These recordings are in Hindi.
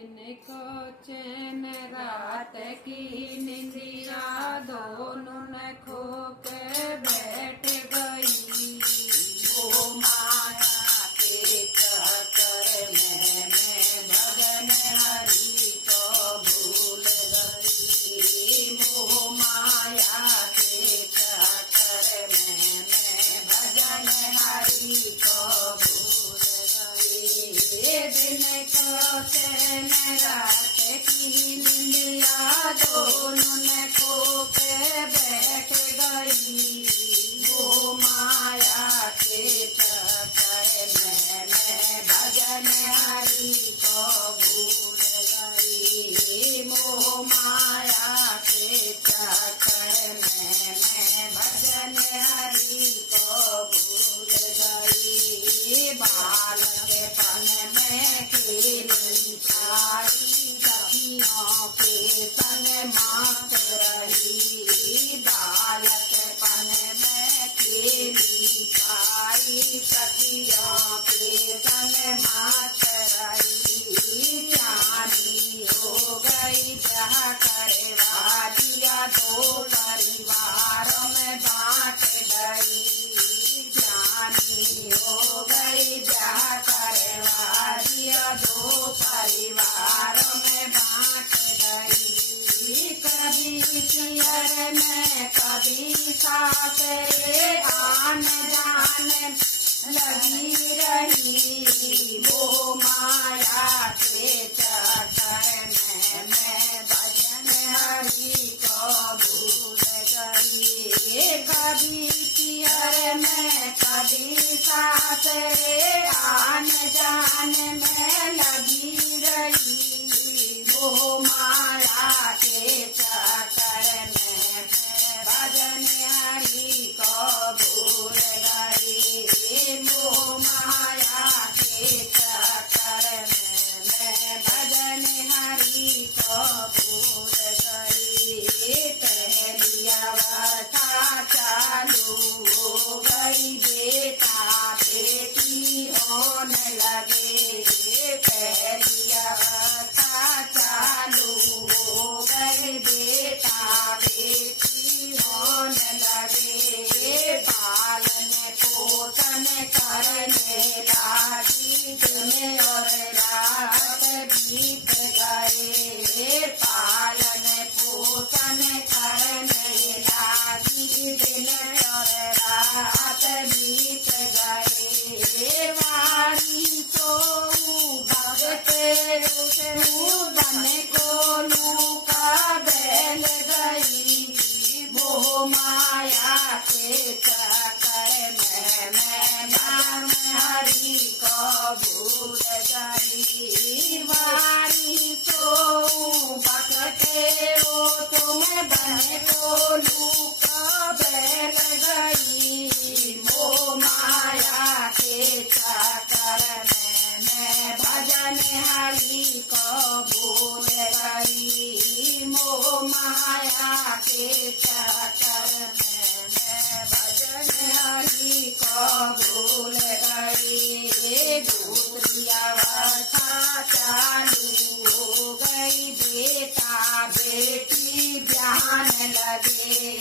दिन को चैन रात की निंदिया दोनों न खो के बैठ गई। वो माया के चक्कर में भगन हरि को भूल गई। वो माया के चक्कर में भजन हरि को भूल गई। दिन को चैन रात की निंदिया दोनों ने खो के बैठ गई। वो माया के चक्कर में भजन हरि को भूल गई। वो माया के चक्कर में भजन हरि को भूल गई। बालकपन में खेली खाई सखियों के संग मात रही। बालकपन में खेली खाई सखियों के संग मात रही। जानी हो गई जहाँ करवा दिया दो परिवारों में बांट गई। जानी हो गई जहाँ करवा दिया दो परिवारों में बांट गई। कभी पियर में कभी सासरे आन जान लगी रही। वो माया के चक्कर में भजन हरि को भूल गई। कभी पियर में कभी सासरे आन जान में लगी रही। वो माया के चक्कर में भजन हरि को भूल गई। वो माया के चक्कर में भजन हरि को भूल गई। पहली अवस्था चालू हो गई बेटा बेटी होने लगे। पहली अवस्था चालू हो गई बेटा बेटी होने लगे। पालन पोषण करने लागी दिन और रात बीत गए। पालन पोषण करने लागी दिन और रात बीत गए। वाणी तो भगते बन को लूका बैल गई। वो माया के चक्कर में नाम हरि को भूल गई। वाणी तो भगते हो तुम बन को लूका बैल गई। वो माया के चक्कर में भजन हरि को भूल गई। वो माया के चक्कर में भजन हरि को भूल गई। दूसरी अवस्था चालू हो गई बेटा बेटी ब्याहन लगे।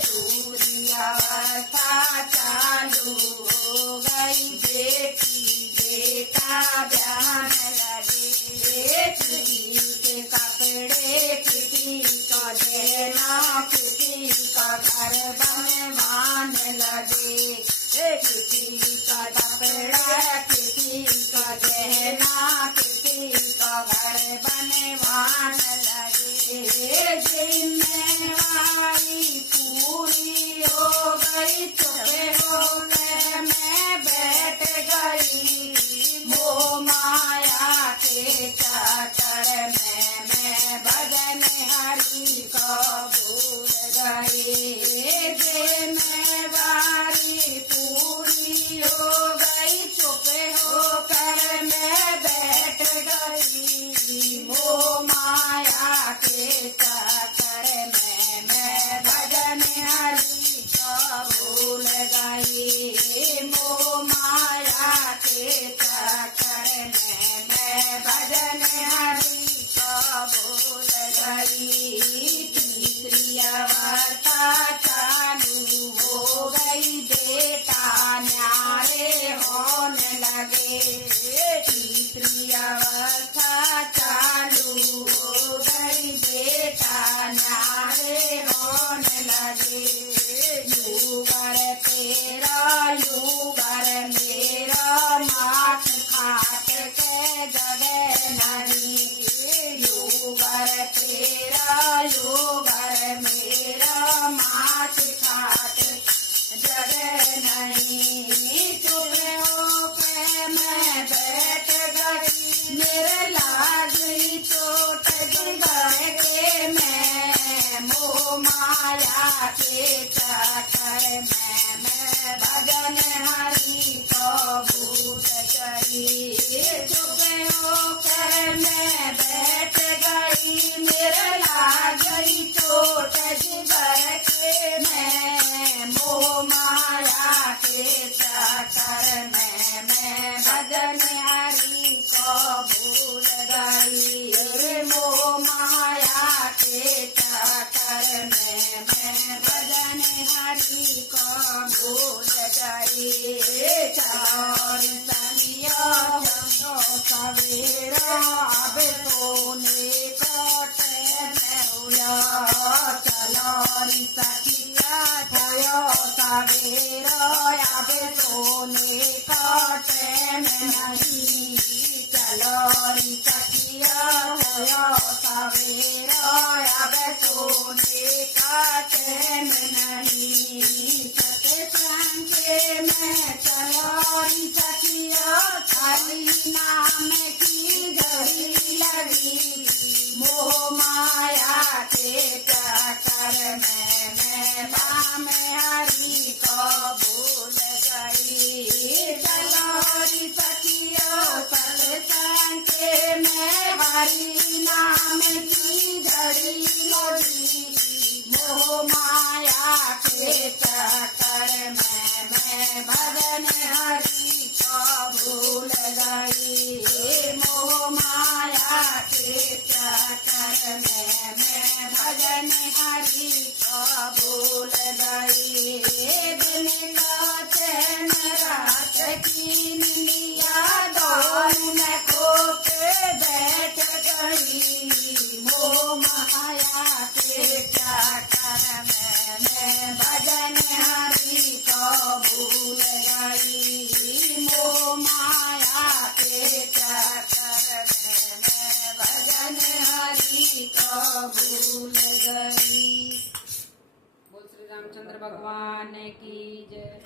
दूसरी अवस्था चालू हो गई बेटी बेटा ब्याहन लगे। किसी के कपड़े किसी को देना किसी का घर बनवान लगे। किसी का कपड़ा किसी का गहना किसी का घर बनवान लगे। जिम्मेवारी पूरी हो गई चुपे होकर मैं बैठ गई। वो माया के चक्कर में भजन हरि को भूल गई। जिम्मेवारी पूरी हो गई चुपे होकर मैं बैठ गई। वो माया के चक्कर में भजन हरि को भूल गई। वो माया के चक्कर में भजन हरि अवस्था चालू हो गई, बेटा न्यारे होने लगे। युगर तेरा युगर मेरा, मात खाट के जगह नहीं। युगर तेरा युगर मेरा, मात खाट जगह नहीं। चुप होके मैं बैठ गई, मेरे लागी चोट जिगर के मैं। मोह माया के चक्कर में मैं भजन हरि को भूल गई। चुप होकर मैं बैठ गई, मेरे लागी चोट जिगर के मैं। मोह माया के चक्कर में मैं भजन हरि को भूल गई। मोह माया के चक्कर में मैं भजन हरि को भूल गई। चलो सनिया चलो सवेरा, अब सोने को टाइम हुआ। चलो सखिया भयो सवेरा, अब सोने का टाइम नहीं। चलो सखिया भयो सवेरा, अब सोने का टाइम नहीं। सत्संग के मैं चलो सखिया, हरि नाम की घड़ी लगी। मोह माया के चक्कर में मैं नाम हरि को भूल गई। चलो सखिया सत्संग के मैं हरि नाम की घड़ी लगी। मोह माया के चक्कर में मैं भजन हरि को भूल गई। मोह माया के चक्कर में मैं भजन हरि को भूल गई। दिन का चैन रात की निंदिया, दोनों खो के बैठ गई। मोह माया के चक्कर में मैं भजन हरि को भूल गई। मोह माया के चक्कर में मैं भजन हरि को भूल गई। बोल श्री रामचंद्र भगवान की जय।